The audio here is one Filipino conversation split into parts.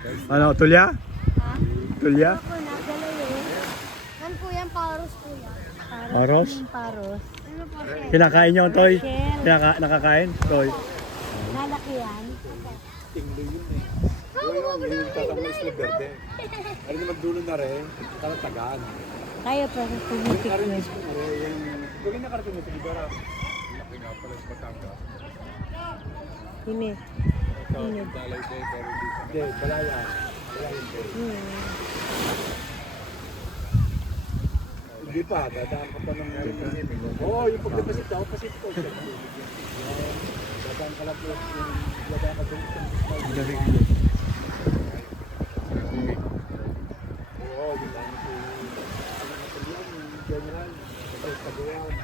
Ano, tulya? Ha? Tulya? Ako na, galaw eh. Yan po yan, paros po yan. Paros? Yung paros. Ano po siya? Kinakain nyo, Toy? Shell. Nakakain? Toy? Lalaki yan. Tinglo yun eh. Yung tatamay sa berde. Ano naman dulo na rin, talatagan. Tayo pa sa pumitik Yung yun. narinig ko na rin, yung... Pagin nakarating mo sa Libera. Laki nga pala sa Batangas. Init. Ito, dalay day, pero hindi sa... Hindi, balaya. Balaya day. Hindi pa, dadaan ka pa ng... Oo, yung pagdapasit daw, pasit ko. Dadaan ka lang po, dadaan ka doon sa... Oo, yung dami ko yung general, tapos pagawan.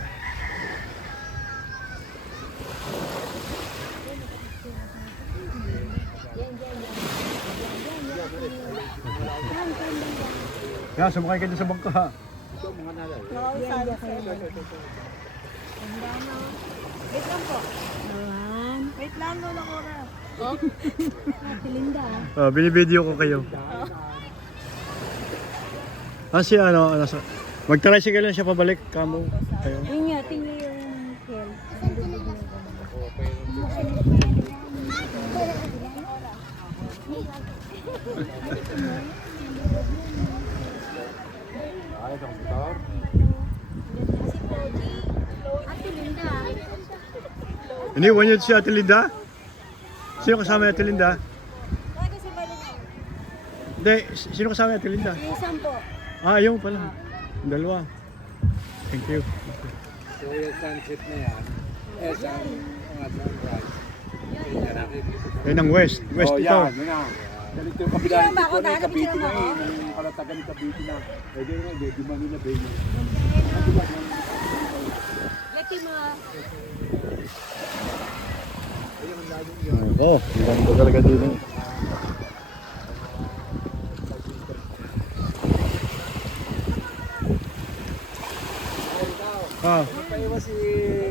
Kaya, sumakay ka dyan sa bangka. Ito, mga nalay. Nakakausala kayo. Wait lang po. Naman. Wait lang, Lola Cora. Oh? Ate Linda. Binibideo ko kayo. Si ano, mag-tricycle lang siya pabalik, kamo. Kayo. Yun nga, tingnan yung hill. Ay, ito ang motor. Ate Linda. Iniwan niyo si Ate Linda? Sino kasama ni Ate Linda? Bakit kasi balik ako? Hindi, sino kasama ni Ate Linda? Yung isang po. Yung pala. Yung dalawa. Thank you. So, yung sunset na yan, mga sunrise. Yan ang west. West Oh, ito. yan, yun na. Ganito yung kabila Picture ng ba ako? Cavite Picture na mo ako? yung kalatagan ng Cavite na. Pwede nga, di Manila Bay. Lucky mo. Ayun ang laging yun. Ganda talaga din eh. Paiwan si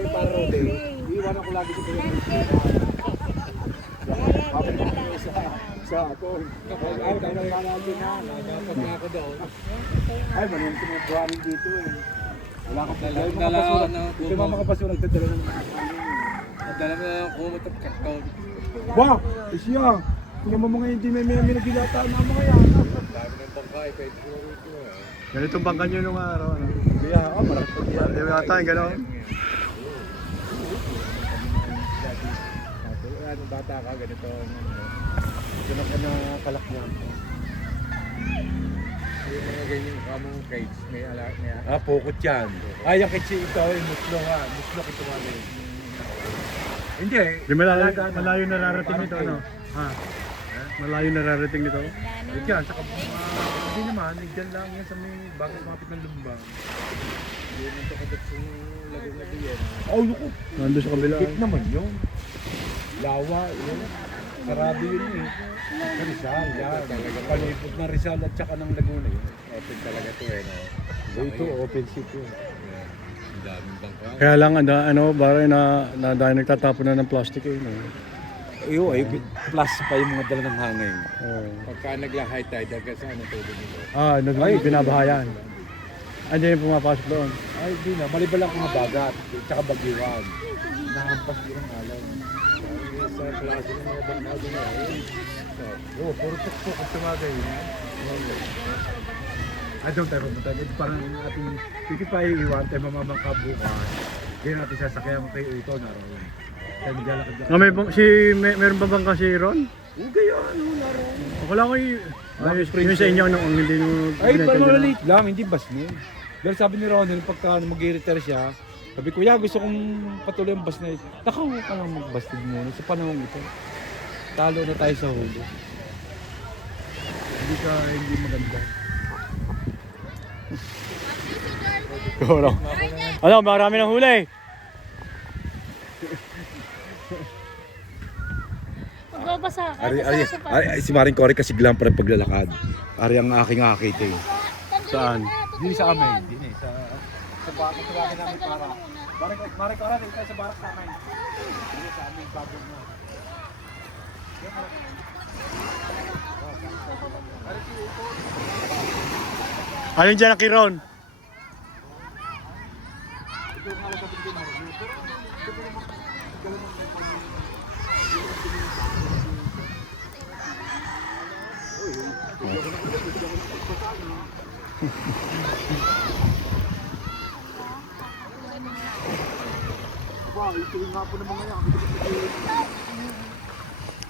Parode. Iiwan ako lagi si Parode. Sa ako. Ay, kaya nakalagin na. Nakapag na ako daw. Ay, maraming tumubuhanin dito eh. Wala ka pa. Ito mga makapasok nagdadala ng mga Dala mo na kumutap karton. Wow! Isya! Tingnan mo mga hindi may nagilata na mga yan. Dami ng bangkay, pwede ko rito eh. Ganitong bangka nyo nung araw. Ano? Kaya ako, marami pa diyan. Di ba yata yung gano'n? Nung bata ka, ganito. Ito na kalak niya. Yung mga ganyan kamong cage, may Ah, pukot yan. Ay, yung kitsi ito, yung muslo nga. Muslo ito nga rin. Hindi. Di malayo nararating nito, ano? Malayo nararating nito? Diyan, sa hindi naman, diyan lang yan sa may bago mapit ng lumbang. Hindi naman ito kapat sa lagong-lagong yan. Oh, yuko. Nandun sa kabila. Big naman yun. Lawa, yun. Sarado yun eh. Sa Rizal, yan. Palipot ng Rizal at saka ng Laguna yun. Open talaga ito eh, no? Ito, open seat yun. Yeah. Ang daming bangka. Kaya lang, baray na dahil nagtatapon na ng plastic eh. No? Ay, plus pa yung mga dala ng hangin. Pagka nagla-high tide, hanggang saan ang tubig nito? Binabahayan. Andiyan yung pumapasok doon. Ay, di na. Maliban lang mga bagat. Tsaka bagyuan. Nahampas din ang alay. Sa klase ng mga bangka doon na eh. Oo, puro tuktok at tumagay. Ay, doon tayo pumunta. Ito parang ating pikit pa iiwan tayo mamamangka bukas. Hindi natin sasakyan kay ito na rin. Tayo maglalakad lang. Meron pa bang kasi Ron? Hindi yan, laro. Wala ko yung sa inyo nung hindi nyo Ay, parang maliit lang, hindi basnin. Dahil sabi ni Ronald, pagka mag-retire siya, sabi ko, gusto kong patuloy ang basnin. Nakaw ka lang magbastin muna sa panahon ito. Talo na tayo sa huli. Hindi maganda. Ano, marami ng huli. Magbabasa ka. Ari, si Maring Cory kasi glam pa rin paglalakad. Ari ang aking akit eh. Saan? Hindi sa amin. Hindi sa barak namin para. Maring Cory, dito sa barak sa amin. Hindi sa amin, bago mo. Alin dyan ang Kiron?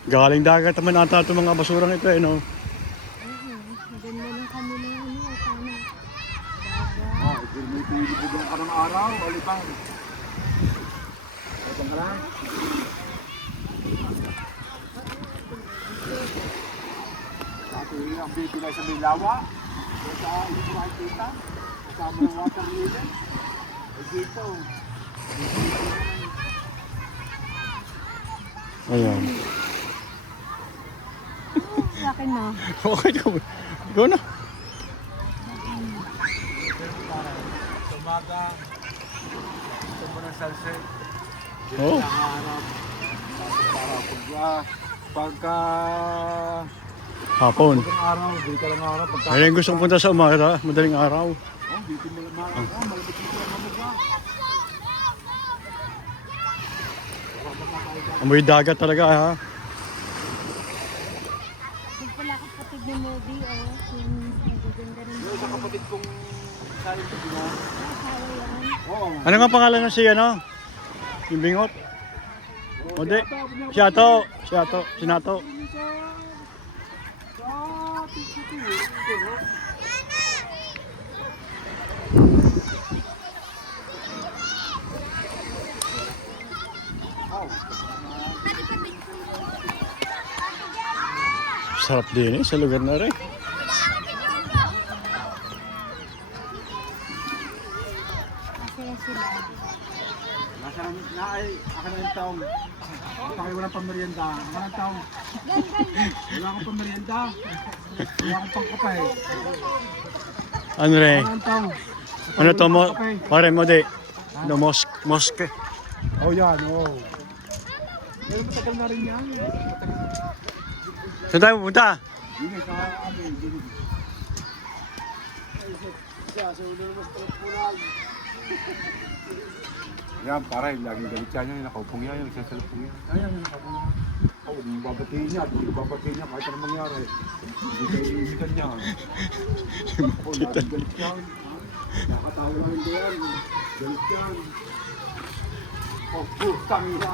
Galing dagat naman ata itong mga basurang ito eh, no? Maganda ng kanila ano, sana. May pilibugan ka ng araw, alipang. Alipang ka lang. Dati ang bibigay sa may lawa. Sa ilibugan kita. Kasama ng water lily. Ay dito. Ayan. Sa akin na. Okay, go na. Tumaga. Gusto mo ng sunset. Oh. Nangarap. Pagka Hapon. pagka araw, di ka lang harap. Pagka Ayun gusto kong punta sa umaga, madaling araw. dito mo lang malapit dito ang mamugla. Amoy dagat talaga ha. Yung pala kapatid ni Modi, oh. Yung magaganda rin. Yung sa kapatid kong saling ko ginawa. Asawa yan. Oo. Ano nga pangalan ng si ano? Yung bingot? O di? Si Ato. Si Ato. Si Nato. Sarap din eh, sa lugar na rin. Masaya sila. Nasa na ay ako na yung taong. Pakay walang pamerienda. Walang taong. Wala akong pamerienda. Wala akong pangkapay. Ano rin? Walang taong. Ano to mo? Pare mo di? No, mosque. Oh yan, oh. Pero matagal na rin yan. Saan tayo pupunta? Yun sa amin. Siya, sa ulo naman sa punan. Yan, pare, laging galit siya niya, nakaupong yan, yung sasalupong yan. Ayan, nakaupong yan. Oo, babatiin niya, babatiin niya kahit anong mangyari. Hindi kayo iimitan niya. Oo, laging galit siya. Nakatawa lang hindi yan. Galit yan. Oh, putang ina.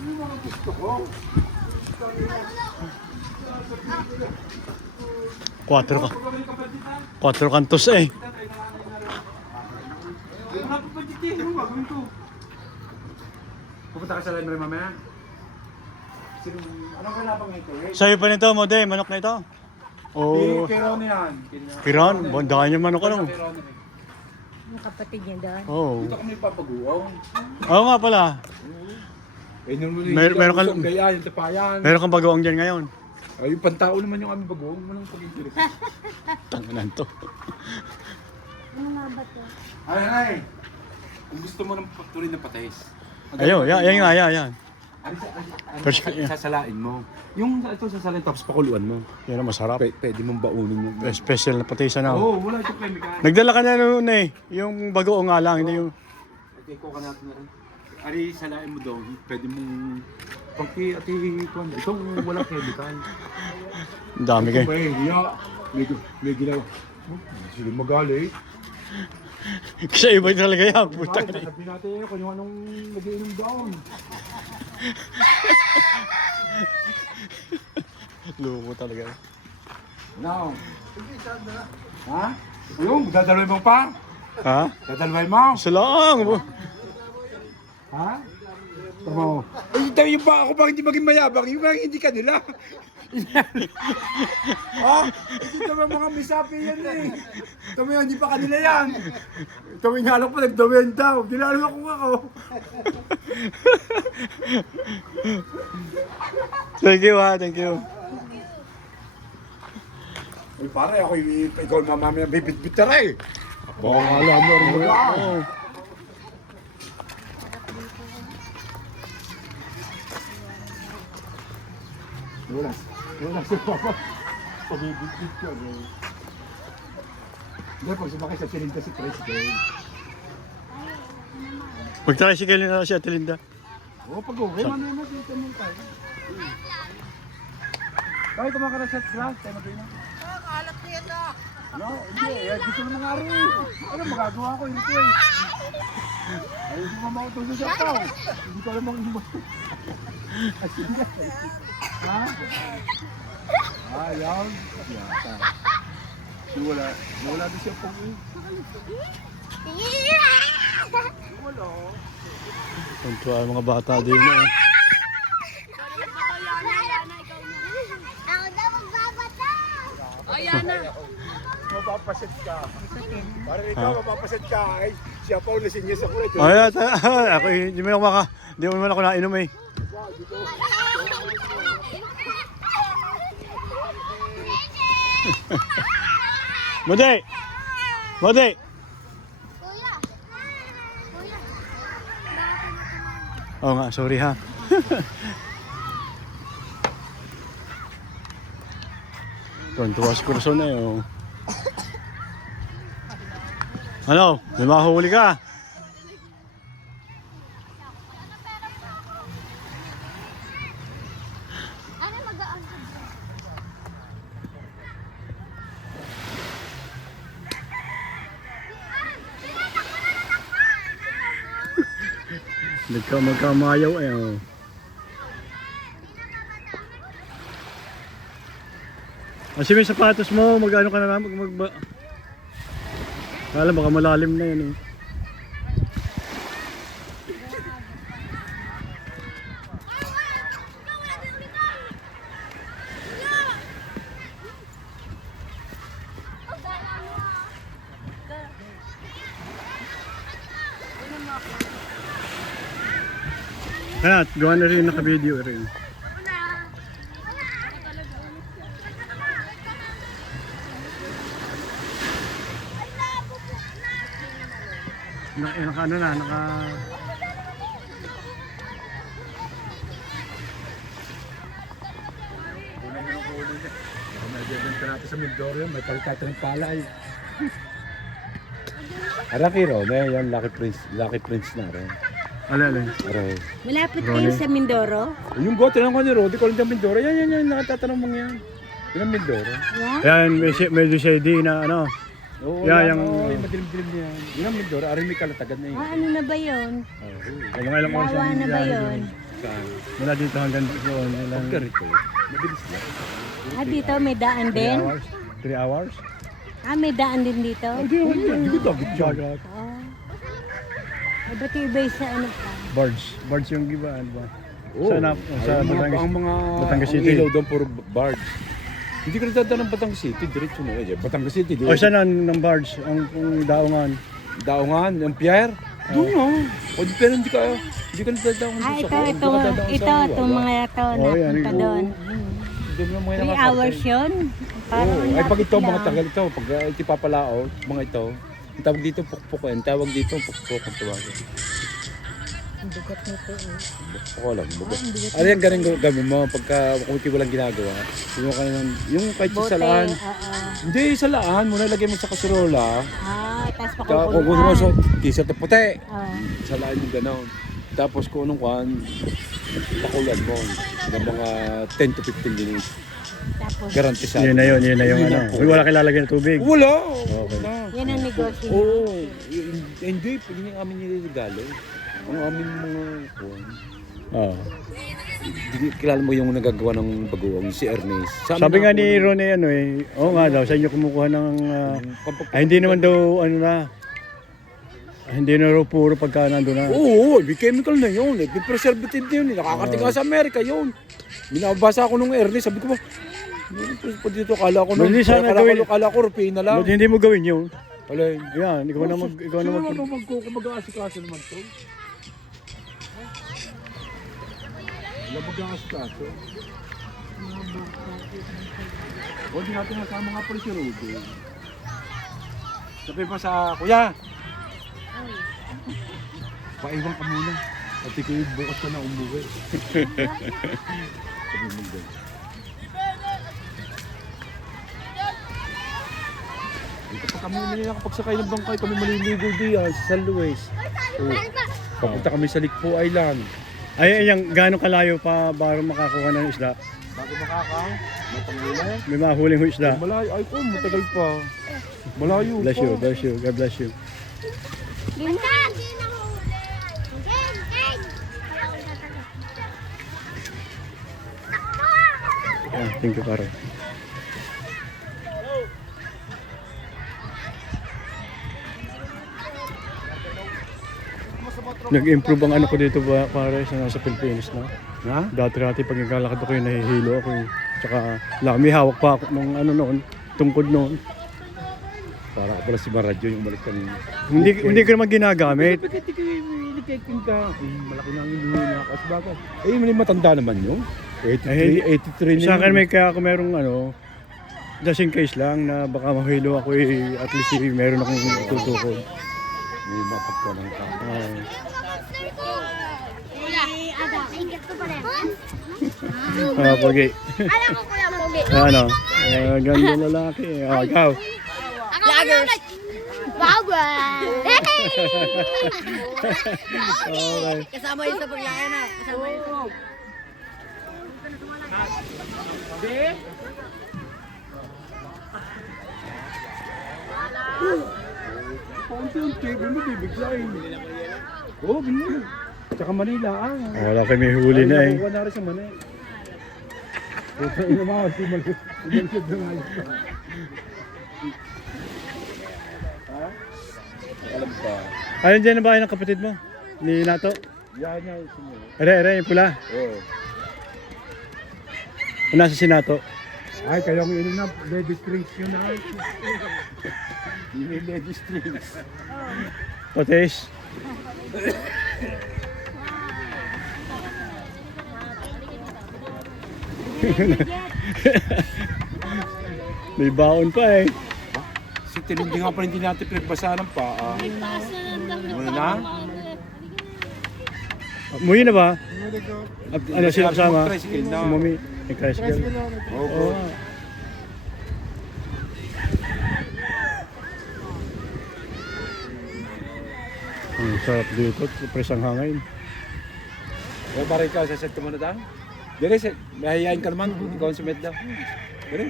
Ano mga gusto ko? Putang ina. 4 kantos eh. Pupunta ka sa library mamaya? Anong kalabang ito? Sa'yo pa nito, Mode, manok na ito. Oh, Pero ano yan? Kiran, bandahan yung manok ano. Yung kapatid niya doon. Oh. Dito kami papaguaw. Oo nga pala. Eh, Meron kang- Gaya, yung tapayan. Meron kang bagoong dyan ngayon. Ay, yung pantao naman yung aming baguaw. Manang pag-interest. Tanganan to. Ano nga ba to? Ay! Kung gusto mo ng tuloy na patis. Ayun, yan nga, yan. First- Sasalain mo. Yung ito sasalain tapos pakuluan mo. Yan ang masarap. Pwede mong baunin yung... Special na patisan na. Oo, wala itong chemical. Nagdala ka na noon eh. Yung bagoong nga lang, hindi yung... Okay, kuha natin na rin. Ari, salain mo daw. Pwede mong... Pagki-ati, itong walang chemical. Ang dami kayo. May hiya. May ginawa. Sila magalit. Kasi iba talaga yan, puta ka na. Sabi natin kung yung anong nag-iinom doon. Lumo talaga. Now. Ha? Yung, dadalawin mo pa? Ha? Dadalawin mo? Isa lang. Ha? Tama mo. Ay, tayo ba ako bakit hindi maging mayabang? Yung bakit hindi ka nila? Hindi naman mga misapi yan eh. Tama yan, hindi pa kanila yan. Tama yung halak pa, nagdawin daw. Dinalo ako ako. Thank you ha, thank you. Ay pare, ako ikaw mamamaya bibit-bit na rin. Oo, alam mo rin. Oo. Wala si Papa. Pabibit-bit ka. Hindi, pag sumakay sa silinda si President. Mag-tricycle na si Ate Linda. Oo, pag-uwi, mamaya dito mo tayo. Tayo kumakara sa grass, tayo na na. Kalat na yan ah. No, hindi, gusto na mga ari. Ano, magagawa ko, hindi ko eh. Ay, hindi mo mautusin sa tao. Hindi ko alam ang iba. Ha? Ayaw. Yata. Wala din siya pong eh. Tuntua ang mga bata din eh. Ako daw magbabata. Mapapasit ka. Para ikaw mapapasit ka. Ay, siya pa ulisin niya sa kulit. Ay, ako hindi mo hindi mo naman ako nainom eh. Modi! Modi! Kuya. Kuya. Oo nga, sorry ha. Tuntua si Kurso na eh. Oh. Ano? May mahuli ka? Ano mag-aan? Magkamayaw eh. Oh. Kasi may sapatos mo, mag-ano ka na lang, Kala baka malalim na yan eh. Kaya, gawa na rin naka-video rin. Naka ano na, naka... Unang huli na. Medyo natin sa Mindoro, may kalikata ng palay. Araki ro, yan Lucky Prince na rin. Alin. Aray. Malapit Ronnie. kayo sa Mindoro? Yung go, tinanong ko ni Rodi, ko rin ng Mindoro. Yan, nakatatanong mo yan. Yan ang Mindoro. Yeah? Yan, medyo shady na ano. Oo, Yeah, yan, yung- yung madilim-dilim niya. Yan ang Mindoro, arin may kalatagan na yun. Ano na ba yun? Mga ilang oras Wawa na ba yun? Saan? Mula dito hanggang doon. Ilang Pagkarito, mabilis lang. Ah, dito may daan 3 din? hours? 3 hours? Ah, may daan din dito? Hindi ko dagat siya. Oh. Ay, ba't yung iba sa ano pa? Birds yung giba, ano ba? Oo. Sa Batangas- ang mga Batangas ang City. ilaw doon puro barge. Hindi ko nadadaan ng Batangas City, diretso na yun. Batangas City, O saan ng birds? Ang daungan? Daungan, ang Pierre. Doon na. O pero hindi ka nadadaan Ah, doon ito, itong mga ito, Oh, yan, napunta ito. doon. Doon yung mga 3 hours yun? Parang Oo, ay pag lapit ito, mga lang. tagal ito, pag iti papalaot, mga ito, ang tawag dito pukpukin, tawag dito pukpuk ang tawagan. Ang bigat nito eh. Ako lang, bugo. Ano yung galing gawin mo pagka kung walang ginagawa? Yung kahit sa Bote, salaan. oo. Hindi, sa laan, muna lagay mo sa kasurola. Ah, tapos Kung gusto mo pakukuluan. so, t-shirt na puti. Oh. Sa laan yung gano'n. Tapos kung anong kwan, pakulan mo ng mga 10 to 15 minutes. Tapos, Garanti sa Yun na yung Yun ano. ang Uy, wala kang lalagyan ng tubig. Wala. Okay. Wala. yan ang negosyo niya. Oo. Hindi, pwede yung amin niligalo. Ang amin mga kwan. Oo. Hindi, kilala mo yung nagagawa ng bagoong, si Ernest. Sabi nga ni Ronnie ano eh, oo nga daw, sa inyo kumukuha ng... hindi naman daw ano na, hindi na raw puro pagka nandun na. Oo, may chemical na yun. May preservative na yun. Nakakarating nga sa Amerika yun. Binabasa ako nung Ernest, sabi ko ba, pa dito, kala ko nung, Hindi sana gawin- kala ko rupin na lang. Ba't hindi mo gawin yun? Alay. Yan, ikaw na mag-aasikaso naman to. Wala mag-aasikaso. O, di natin nasama nga pala si Rudy. Sabi pa sa, Kuya! Paiwan ka muna. Pati ko yung bukas ka na umuwi. Sabi mo doon. Ito pa kami nakakapagsakay ng bangkay, kami maliligo diyan sa San Luis. Oh. Papunta kami sa Likpo Island. Ay, yung gano'ng kalayo pa bago makakuha ng isda? Bago matangula. May mahuling isda. Malayo, ay ko, matagal pa. Malayo Bless pa. you, bless you, God bless you. Gintan! Thank you, pare. Nag-improve ang ano ko dito ba pare sa nasa Pilipinas na. Ha? Dati pag naglalakad ako yung nahihilo ako eh. Tsaka lami hawak pa ako ng ano noon, tungkod noon. Para pala si Maradyo yung balik kanina. Hindi ko naman ginagamit. Bakit di kayo inikaikin ka? Malaki na ang hihina ako. As baka. May matanda naman yun. 83 na Sa akin may kaya ako merong ano, just in case lang na baka mahilo ako eh, at least eh, meron akong tutukod. May mapagka ng tao. Kuya, ada. Ingat ko pa rin. Pogi. Alam ko kuya, pogi. Ano? Ganda lalaki. Ikaw. Lagers. Baba. Okay. Kasama yun sa paglaya na. Kasama yun. Paunti-unti, bibiglayin. Oo, binili. Tsaka Manila, Wala kami huli na eh. Wala rin sa Manila. Puta, inamawas, umalusod na nga yun. Ha? Alam pa. Ayun dyan na bahay ng kapatid mo? Ni Nato? Yan na, sinyo. Ere, yung pula. Oo. Nasa si Nato. Ay, kaya kong ino na, lady strings yun na. Hindi lady strings. Potes. May baon pa eh. Si Tinindi nga pa hindi natin pinagbasahan ng paa. Muna na? Muwi na ba? Ano sila kasama? Tricycle na. Si Mami. May tricycle. Oo. Oo. Ang sarap dito. Presang hangin. O para ikaw, saset ka muna daw. Dire, mahihayin ka naman. Ikaw ang sumet daw. Dire.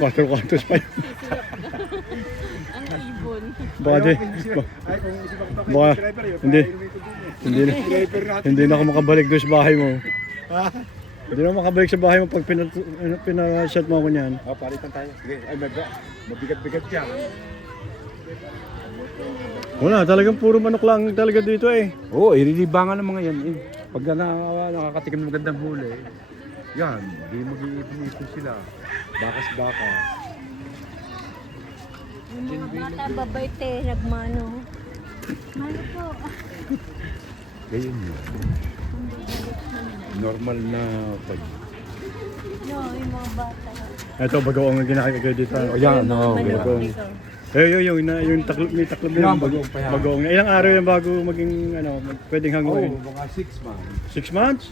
4 kwartos pa yun. Ang ibon. Baka di. Baka hindi na ako makabalik doon sa bahay mo. Hindi na ako makabalik sa bahay mo pag pinashot mo ako niyan. O, palitan tayo. Sige, ay mabigat-bigat yan. Wala, talagang puro manok lang talaga dito eh. Oo, irilibangan ng mga yan eh. Pag nakakatikim ng magandang huli, yan, di mag-iipon sila. Bakas-baka. Yung mga bata, babay te, nagmano. Mano po. Ganyan yun. Normal na pag... No, yung mga bata. Ito, bagoong ang ginakagay dito. Yan, Yung mga manok bagoong. dito. Yung taklob, may taklob na Yan, yung bagoong pa yan. bagoong. Ilang araw yan bago maging, ano, pwedeng hanguin? mga 6 months. 6 months?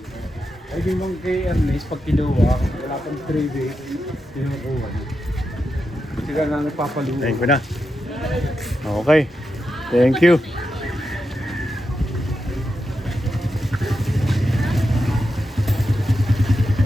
Ay, di mang kay Ernest, pag kinuha, wala pang 3 days, kinukuha. Sila na nagpapaluwa. Thank you na. Okay. Thank you.